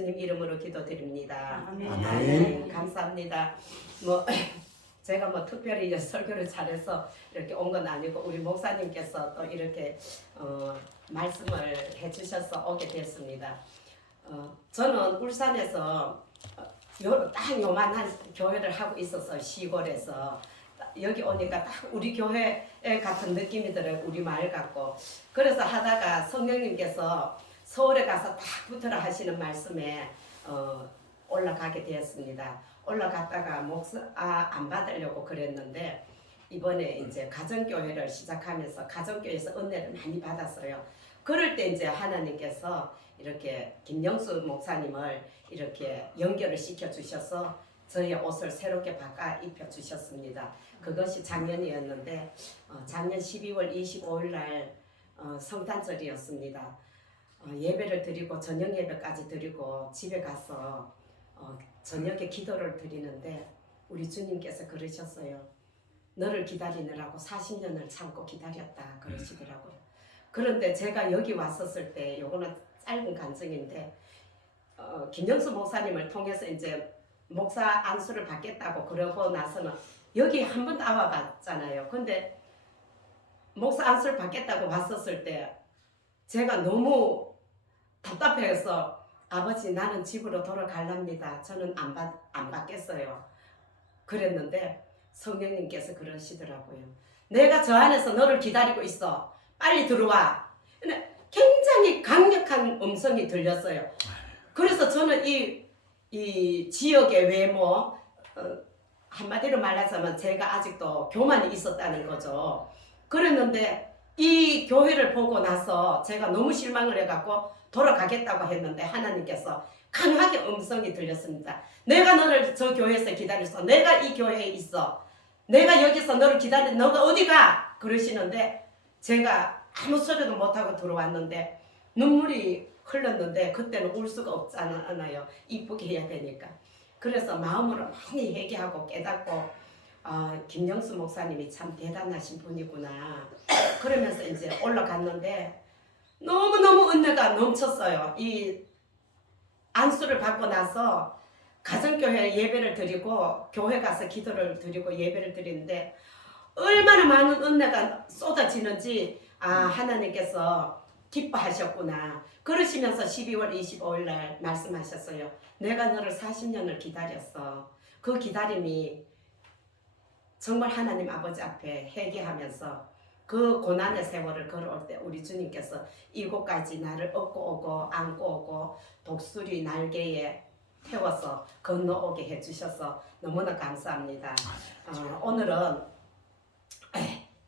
주님 이름으로 기도드립니다. 아멘. 감사합니다. 제가 특별히 설교를 잘해서 이렇게 온 건 아니고 우리 목사님께서 또 이렇게 말씀을 해주셔서 오게 됐습니다. 저는 울산에서 딱 요만한 교회를 하고 있어서 시골에서 여기 오니까 딱 우리 교회 같은 느낌이 들어요. 우리 마을 같고. 그래서 하다가 성령님께서 서울에 가서 딱 붙으라 하시는 말씀에 올라가게 되었습니다. 올라갔다가 목사 안 받으려고 그랬는데 이번에 이제 가정교회를 시작하면서 가정교회에서 은혜를 많이 받았어요. 그럴 때 이제 하나님께서 이렇게 김영수 목사님을 이렇게 연결을 시켜 주셔서 저희 옷을 새롭게 바꿔 입혀 주셨습니다. 그것이 작년이었는데 작년 12월 25일 날 성탄절이었습니다. 예배를 드리고 저녁 예배까지 드리고 집에 가서 저녁에 기도를 드리는데 우리 주님께서 그러셨어요. 너를 기다리느라고 40년을 참고 기다렸다 그러시더라고요. 그런데 제가 여기 왔었을 때 요거는 짧은 간증인데 김영수 목사님을 통해서 이제 목사 안수를 받겠다고 그러고 나서는 여기 한 번도 안 와봤잖아요. 근데 목사 안수를 받겠다고 왔었을 때 제가 너무 답답해서 아버지 나는 집으로 돌아갈랍니다. 저는 안 받겠어요. 그랬는데 성령님께서 그러시더라고요. 내가 저 안에서 너를 기다리고 있어. 빨리 들어와. 근데 굉장히 강력한 음성이 들렸어요. 그래서 저는 이 지역의 외모 한마디로 말하자면 제가 아직도 교만이 있었다는 거죠. 그랬는데 이 교회를 보고 나서 제가 너무 실망을 해갖고 돌아가겠다고 했는데 하나님께서 강하게 음성이 들렸습니다. 내가 너를 저 교회에서 기다렸어. 내가 이 교회에 있어. 내가 여기서 너를 기다려. 너가 어디 가? 그러시는데 제가 아무 소리도 못하고 들어왔는데 눈물이 흘렀는데 그때는 울 수가 없잖아요. 이쁘게 해야 되니까. 그래서 마음으로 많이 회개하고 깨닫고 김영수 목사님이 참 대단하신 분이구나. 그러면서 이제 올라갔는데 너무너무 은혜가 넘쳤어요. 이 안수를 받고 나서 가정교회 예배를 드리고 교회 가서 기도를 드리고 예배를 드리는데 얼마나 많은 은혜가 쏟아지는지 하나님께서 기뻐하셨구나. 그러시면서 12월 25일 날 말씀하셨어요. 내가 너를 40년을 기다렸어. 그 기다림이 정말 하나님 아버지 앞에 회개하면서 그 고난의 세월을 걸어올 때 우리 주님께서 이곳까지 나를 업고 오고 안고 오고 독수리 날개에 태워서 건너오게 해주셔서 너무나 감사합니다. 오늘은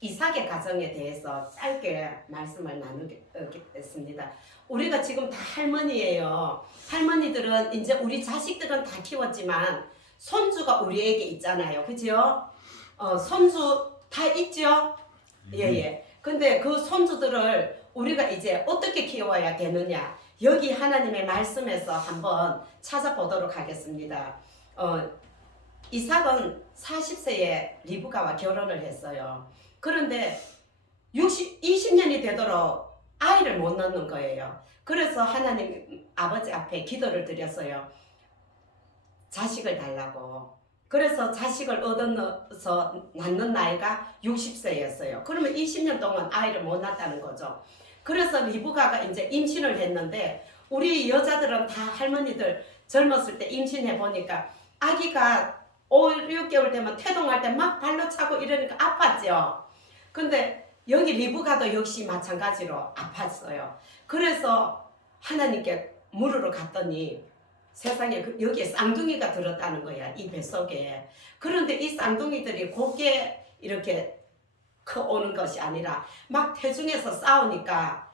이삭의 가정에 대해서 짧게 말씀을 나누겠습니다. 우리가 지금 다 할머니예요. 할머니들은 이제 우리 자식들은 다 키웠지만 손주가 우리에게 있잖아요. 그죠? 손주 다 있죠? 예. 근데 그 손주들을 우리가 이제 어떻게 키워야 되느냐? 여기 하나님의 말씀에서 한번 찾아보도록 하겠습니다. 이삭은 40세에 리브가와 결혼을 했어요. 그런데 20년이 되도록 아이를 못 낳는 거예요. 그래서 하나님 아버지 앞에 기도를 드렸어요. 자식을 달라고. 그래서 자식을 얻어서 낳는 나이가 60세였어요. 그러면 20년 동안 아이를 못 낳았다는 거죠. 그래서 리브가가 이제 임신을 했는데 우리 여자들은 다 할머니들 젊었을 때 임신해 보니까 아기가 5, 6개월 되면 태동할 때 막 발로 차고 이러니까 아팠죠. 근데 여기 리브가도 역시 마찬가지로 아팠어요. 그래서 하나님께 물으러 갔더니 세상에 여기에 쌍둥이가 들었다는 거야. 이 뱃속에. 그런데 이 쌍둥이들이 곱게 이렇게 커오는 것이 아니라 막 태중에서 싸우니까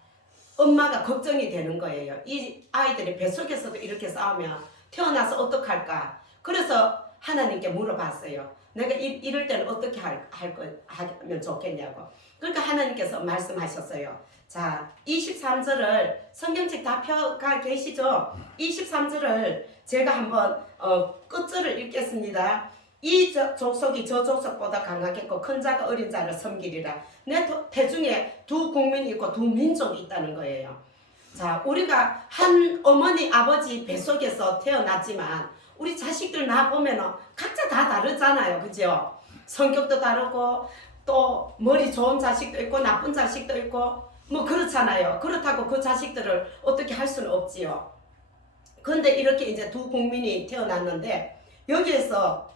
엄마가 걱정이 되는 거예요. 이 아이들이 뱃속에서도 이렇게 싸우면 태어나서 어떡할까. 그래서 하나님께 물어봤어요. 내가 이럴 때는 어떻게 하면 좋겠냐고. 그러니까 하나님께서 말씀하셨어요. 자, 23절을 성경책 다 펴가 계시죠? 23절을 제가 한번 끝절을 읽겠습니다. 이 족속이 저 족속보다 강하겠고 큰 자가 어린 자를 섬기리라. 내 태중에 두 국민이 있고 두 민족이 있다는 거예요. 자, 우리가 한 어머니 아버지 뱃속에서 태어났지만 우리 자식들 나 보면은 각자 다 다르잖아요. 그죠? 성격도 다르고 또 머리 좋은 자식도 있고 나쁜 자식도 있고 뭐 그렇잖아요. 그렇다고 그 자식들을 어떻게 할 수는 없지요. 근데 이렇게 이제 두 국민이 태어났는데 여기에서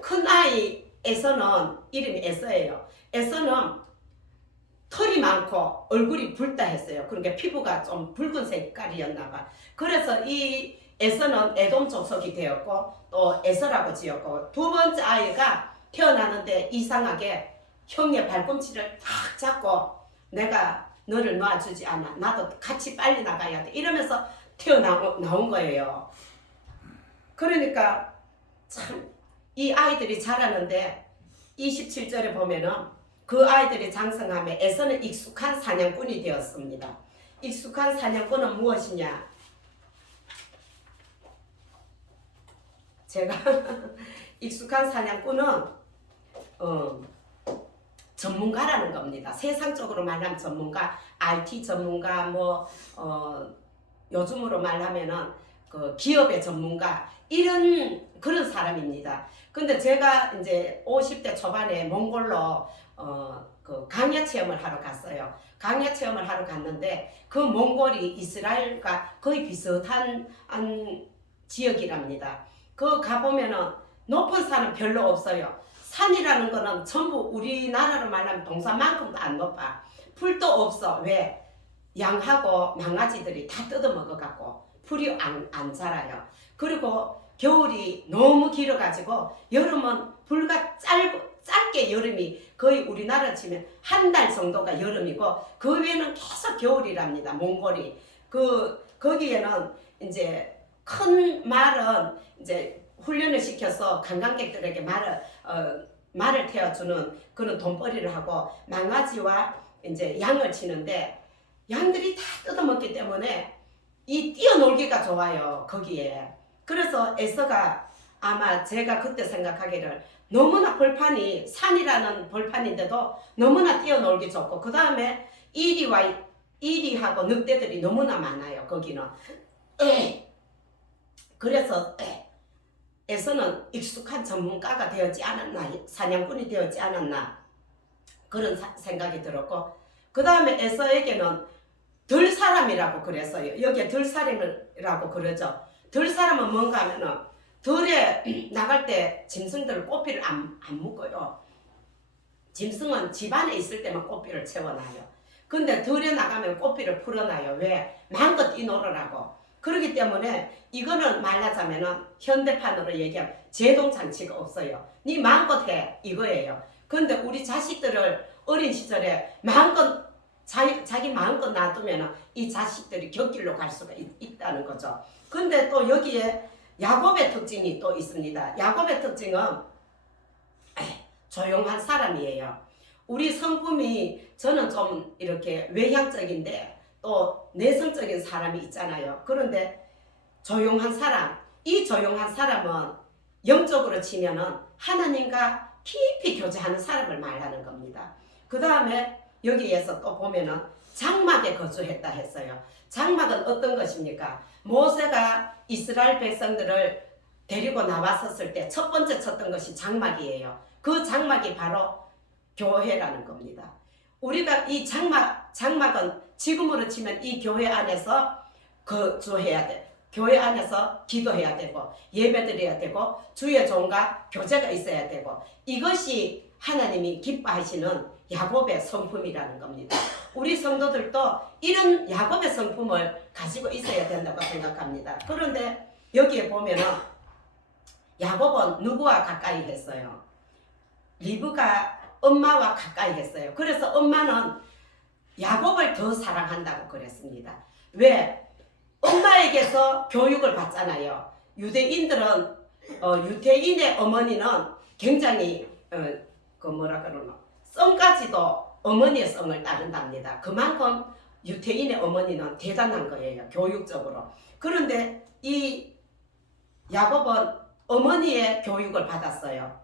큰 아이에서는 이름이 에서예요. 에서는 털이 많고 얼굴이 붉다 했어요. 그러니까 피부가 좀 붉은 색깔이었나 봐. 그래서 이 에서는 에돔 족속이 되었고 또 에서라고 지었고 두 번째 아이가 태어나는데 이상하게 형의 발꿈치를 탁 잡고 내가 너를 놔주지 않아. 나도 같이 빨리 나가야 돼. 이러면서 나온 거예요. 그러니까 참 이 아이들이 자라는데 27절에 보면은 그 아이들이 장성함에 에서는 익숙한 사냥꾼이 되었습니다. 익숙한 사냥꾼은 무엇이냐? 제가 익숙한 사냥꾼은 전문가라는 겁니다. 세상적으로 말하면 전문가, IT 전문가, 요즘으로 말하면은 그 기업의 전문가 이런 그런 사람입니다. 근데 제가 이제 50대 초반에 몽골로 그 강야 체험을 하러 갔어요. 강야 체험을 하러 갔는데 그 몽골이 이스라엘과 거의 비슷한 지역이랍니다. 그 가보면은 높은 산은 별로 없어요. 산이라는 거는 전부 우리나라로 말하면 동산만큼도 안 높아. 풀도 없어. 왜? 양하고 망아지들이 다 뜯어먹어갖고 풀이 안 자라요. 그리고 겨울이 너무 길어가지고 여름은 불과 짧게 여름이 거의 우리나라 치면 한 달 정도가 여름이고 그 외에는 계속 겨울이랍니다. 몽골이. 거기에는 이제 큰 말은 이제 훈련을 시켜서 관광객들에게 말을 태워주는 그런 돈벌이를 하고 망아지와 이제 양을 치는데 양들이 다 뜯어먹기 때문에 이 뛰어놀기가 좋아요. 거기에. 그래서 에서가 아마 제가 그때 생각하기를 너무나 벌판이 산이라는 벌판인데도 너무나 뛰어놀기 좋고 그 다음에 이리하고 늑대들이 너무나 많아요. 거기는. 그래서 에서는 익숙한 전문가가 되었지 않았나, 사냥꾼이 되었지 않았나 그런 생각이 들었고 그 다음에 에서에게는 들사람이라고 그랬어요. 여기에 들사람이라고 그러죠. 들사람은 뭔가 하면은 들에 나갈 때 짐승들 꽃피를 안 묶어요. 짐승은 집안에 있을 때만 꽃피를 채워놔요. 근데 들에 나가면 꽃피를 풀어놔요. 왜? 마음껏 뛰놀으라고. 그렇기 때문에 이거는 말하자면은 현대판으로 얘기하면 제동장치가 없어요. 네 마음껏 해 이거예요. 근데 우리 자식들을 어린 시절에 마음껏 자기 마음껏 놔두면 이 자식들이 곁길로 갈 수가 있다는 거죠. 근데 또 여기에 야곱의 특징이 또 있습니다. 야곱의 특징은 조용한 사람이에요. 우리 성품이 저는 좀 이렇게 외향적인데 또 내성적인 사람이 있잖아요. 그런데 조용한 사람, 이 조용한 사람은 영적으로 치면은 하나님과 깊이 교제하는 사람을 말하는 겁니다. 그 다음에 여기에서 또 보면은 장막에 거주했다 했어요. 장막은 어떤 것입니까? 모세가 이스라엘 백성들을 데리고 나왔었을 때 첫 번째 쳤던 것이 장막이에요. 그 장막이 바로 교회라는 겁니다. 우리가 이 장막은 지금으로 치면 이 교회 안에서 거주해야 돼. 교회 안에서 기도해야 되고 예배드려야 되고 주의 종과 교제가 있어야 되고 이것이 하나님이 기뻐하시는 야곱의 성품이라는 겁니다. 우리 성도들도 이런 야곱의 성품을 가지고 있어야 된다고 생각합니다. 그런데 여기에 보면은 야곱은 누구와 가까이 했어요? 리브가 엄마와 가까이 했어요. 그래서 엄마는 야곱을 더 사랑한다고 그랬습니다. 왜? 엄마에게서 교육을 받잖아요. 유대인들은 유대인의 어머니는 굉장히 성까지도 어머니의 성을 따른답니다. 그만큼 유대인의 어머니는 대단한 거예요. 교육적으로. 그런데 이 야곱은 어머니의 교육을 받았어요.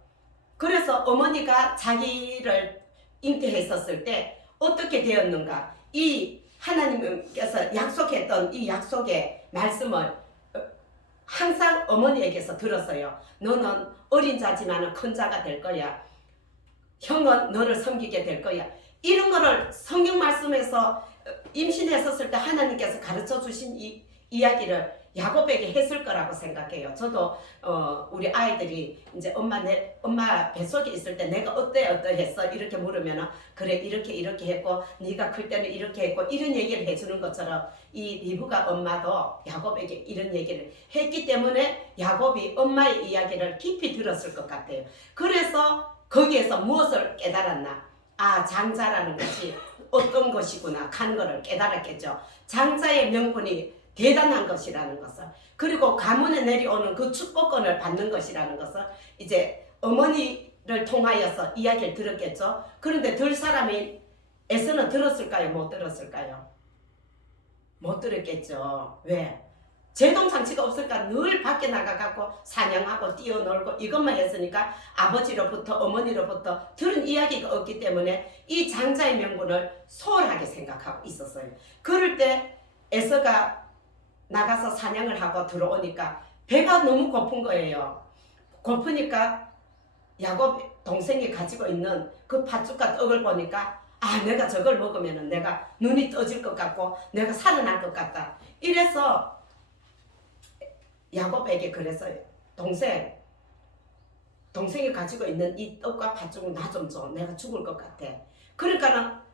그래서 어머니가 자기를 잉태했었을 때 어떻게 되었는가? 이 하나님께서 약속했던 이 약속의 말씀을 항상 어머니에게서 들었어요. 너는 어린 자지만 큰 자가 될 거야. 형은 너를 섬기게 될 거야. 이런 거를 성경 말씀에서 임신했었을 때 하나님께서 가르쳐 주신 이 이야기를 야곱에게 했을 거라고 생각해요. 저도 우리 아이들이 이제 엄마 뱃속에 있을 때 내가 어떠했어 이렇게 물으면 그래 이렇게 했고 네가 클 때는 이렇게 했고 이런 얘기를 해주는 것처럼 이 리브가 엄마도 야곱에게 이런 얘기를 했기 때문에 야곱이 엄마의 이야기를 깊이 들었을 것 같아요. 그래서 거기에서 무엇을 깨달았나? 아, 장자라는 것이 어떤 것이구나 하는 것을 깨달았겠죠. 장자의 명분이 대단한 것이라는 것을, 그리고 가문에 내려오는 그 축복권을 받는 것이라는 것을 이제 어머니를 통하여서 이야기를 들었겠죠. 그런데 들 사람이 에서는 들었을까요? 못 들었을까요? 못 들었겠죠. 왜? 제동장치가 없으니까 늘 밖에 나가갖고 사냥하고 뛰어놀고 이것만 했으니까 아버지로부터 어머니로부터 들은 이야기가 없기 때문에 이 장자의 명분을 소홀하게 생각하고 있었어요. 그럴 때 에서가 나가서 사냥을 하고 들어오니까 배가 너무 고픈 거예요. 고프니까 야곱 동생이 가지고 있는 그 팥죽과 떡을 보니까 아, 내가 저걸 먹으면 내가 눈이 떠질 것 같고 내가 살아날 것 같다. 이래서 야곱에게 그랬어요. 동생이 가지고 있는 이 떡과 팥죽은 나 좀 줘. 내가 죽을 것 같아. 그러니까는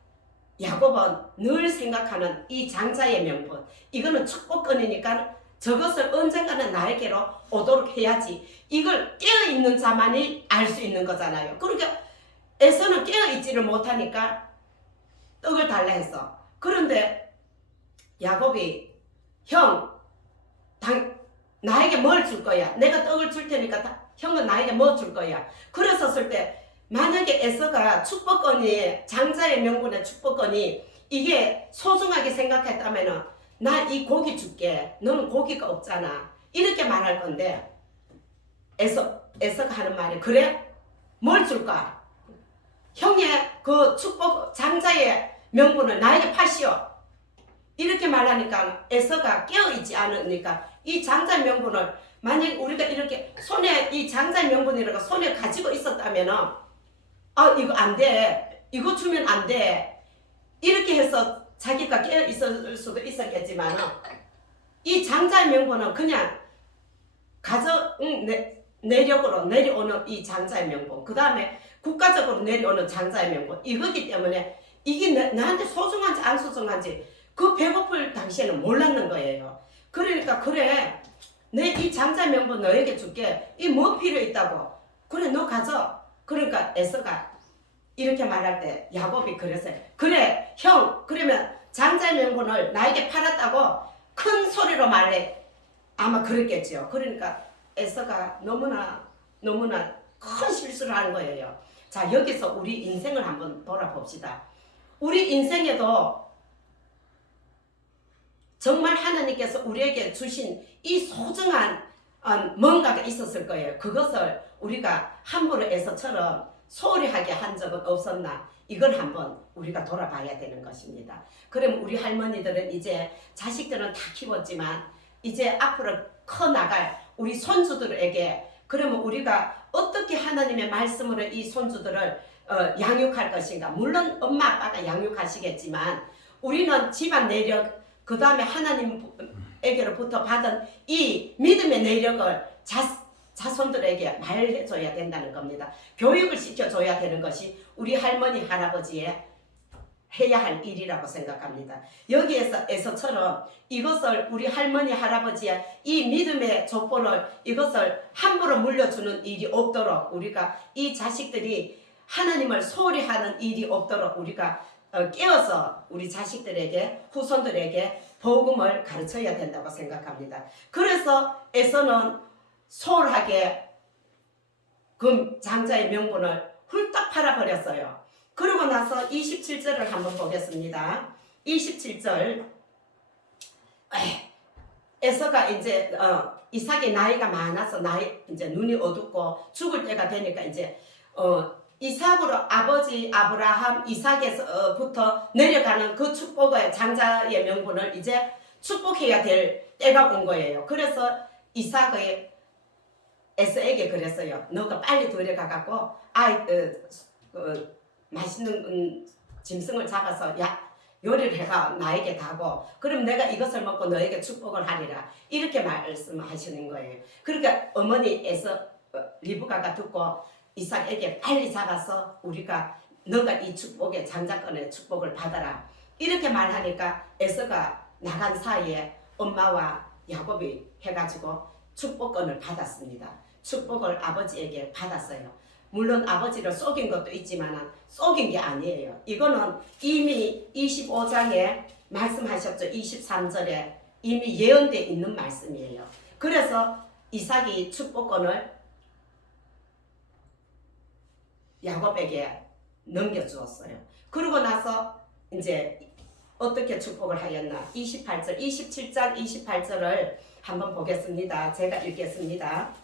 야곱은 늘 생각하는 이 장자의 명분, 이거는 축복권이니까 저것을 언젠가는 나에게로 오도록 해야지. 이걸 깨어있는 자만이 알 수 있는 거잖아요. 그러니까 에서는 깨어있지를 못하니까 떡을 달라 했어. 그런데 야곱이 형, 나에게 뭘 줄 거야? 내가 떡을 줄 테니까 형은 나에게 뭐 줄 거야? 그랬었을 때 만약에 에서가 축복권이 장자의 명분의 축복권이 이게 소중하게 생각했다면은 나 이 고기 줄게. 너는 고기가 없잖아. 이렇게 말할 건데 에서가 하는 말이 그래? 뭘 줄까? 형의 그 축복 장자의 명분을 나에게 파시오. 이렇게 말하니까 에서가 깨어있지 않으니까 이 장자의 명분을 만약 우리가 이렇게 손에 이 장자의 명분이라고 손에 가지고 있었다면은 아 이거 안 돼. 이거 주면 안 돼. 이렇게 해서 자기가 깨어 있을 수도 있었겠지만 이 장자의 명분은 그냥 가정 내력으로 내려오는 이 장자의 명분, 그 다음에 국가적으로 내려오는 장자의 명분, 이거기 때문에 이게 나한테 소중한지 안 소중한지 그 배고플 당시에는 몰랐는 거예요. 그러니까 그래 내 이 장자의 명분 너에게 줄게. 이 뭐 필요 있다고. 그래 너 가져. 그러니까 에서가 이렇게 말할 때 야곱이 그랬어요. 그래 형, 그러면 장자의 명분을 나에게 팔았다고 큰 소리로 말해. 아마 그랬겠죠. 그러니까 에서가 너무나 큰 실수를 하는 거예요. 자, 여기서 우리 인생을 한번 돌아봅시다. 우리 인생에도 정말 하나님께서 우리에게 주신 이 소중한 뭔가가 있었을 거예요. 그것을 우리가 함부로 에서처럼 소홀히 하게 한 적은 없었나? 이걸 한번 우리가 돌아봐야 되는 것입니다. 그럼 우리 할머니들은 이제 자식들은 다 키웠지만 이제 앞으로 커나갈 우리 손주들에게 그러면 우리가 어떻게 하나님의 말씀으로 이 손주들을 양육할 것인가? 물론 엄마 아빠가 양육하시겠지만 우리는 집안 내력 그 다음에 하나님에게로부터 받은 이 믿음의 내력을 자손들에게 말해줘야 된다는 겁니다. 교육을 시켜줘야 되는 것이 우리 할머니 할아버지의 해야 할 일이라고 생각합니다. 여기에서 에서처럼 이것을 우리 할머니 할아버지의 이 믿음의 족보를 이것을 함부로 물려주는 일이 없도록 우리가 이 자식들이 하나님을 소홀히 하는 일이 없도록 우리가 깨어서 우리 자식들에게 후손들에게 복음을 가르쳐야 된다고 생각합니다. 그래서 에서는 소홀하게 그 장자의 명분을 훌떡 팔아버렸어요. 그러고 나서 27절을 한번 보겠습니다. 27절 에서가 이제 이삭이 나이가 많아서 이제 눈이 어둡고 죽을 때가 되니까 이제 이삭으로 아버지 아브라함 이삭에서부터 내려가는 그 축복의 장자의 명분을 이제 축복해야 될 때가 온 거예요. 그래서 이삭의 에서에게 그랬어요. 너가 빨리 들어가갖고 맛있는 짐승을 잡아서 요리를 해가 나에게 다고 그럼 내가 이것을 먹고 너에게 축복을 하리라 이렇게 말씀하시는 거예요. 그러니까 어머니 리브가가 듣고 이삭에게 빨리 잡아서 우리가 너가 이 축복의 장자권의 축복을 받아라 이렇게 말하니까 에서가 나간 사이에 엄마와 야곱이 해가지고 축복권을 받았습니다. 축복을 아버지에게 받았어요. 물론 아버지를 속인 것도 있지만 속인 게 아니에요. 이거는 이미 25장에 말씀하셨죠. 23절에 이미 예언되어 있는 말씀이에요. 그래서 이삭이 축복권을 야곱에게 넘겨주었어요. 그러고 나서 이제 어떻게 축복을 하였나 27장 28절을 한번 보겠습니다. 제가 읽겠습니다.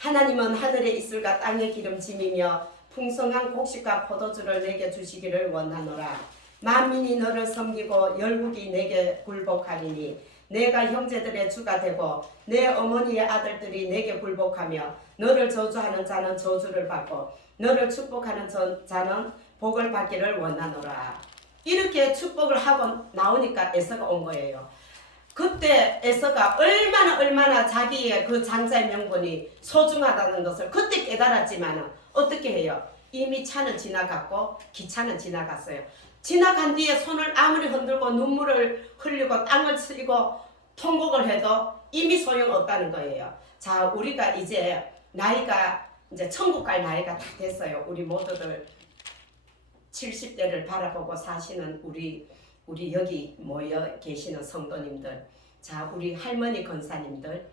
하나님은 하늘에 이슬과 땅의 기름짐이며 풍성한 곡식과 포도주를 내게 주시기를 원하노라. 만민이 너를 섬기고 열국이 내게 굴복하리니 내가 형제들의 주가 되고 내 어머니의 아들들이 내게 굴복하며 너를 저주하는 자는 저주를 받고 너를 축복하는 자는 복을 받기를 원하노라. 이렇게 축복을 하고 나오니까 에서가 온 거예요. 그때 에서가 얼마나 자기의 그 장자의 명분이 소중하다는 것을 그때 깨달았지만 어떻게 해요? 이미 차는 지나갔고 기차는 지나갔어요. 지나간 뒤에 손을 아무리 흔들고 눈물을 흘리고 땅을 치고 통곡을 해도 이미 소용없다는 거예요. 자, 우리가 이제 나이가 이제 천국 갈 나이가 다 됐어요. 우리 모두들 70대를 바라보고 사시는 우리 여기 모여 계시는 성도님들, 자, 우리 할머니 권사님들,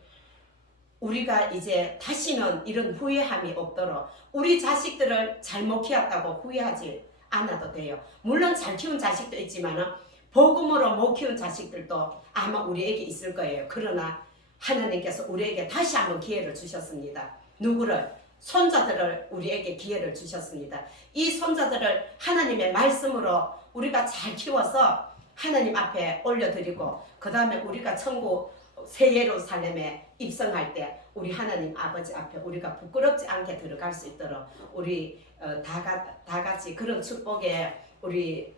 우리가 이제 다시는 이런 후회함이 없도록 우리 자식들을 잘못 키웠다고 후회하지 않아도 돼요. 물론 잘 키운 자식도 있지만 복음으로 못 키운 자식들도 아마 우리에게 있을 거예요. 그러나 하나님께서 우리에게 다시 한번 기회를 주셨습니다. 누구를? 손자들을 우리에게 기회를 주셨습니다. 이 손자들을 하나님의 말씀으로 우리가 잘 키워서 하나님 앞에 올려드리고 그 다음에 우리가 천국 새 예루살렘에 입성할 때 우리 하나님 아버지 앞에 우리가 부끄럽지 않게 들어갈 수 있도록 우리 다 같이 그런 축복에 우리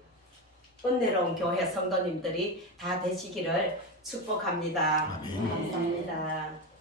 은혜로운 교회 성도님들이 다 되시기를 축복합니다. 아멘. 감사합니다.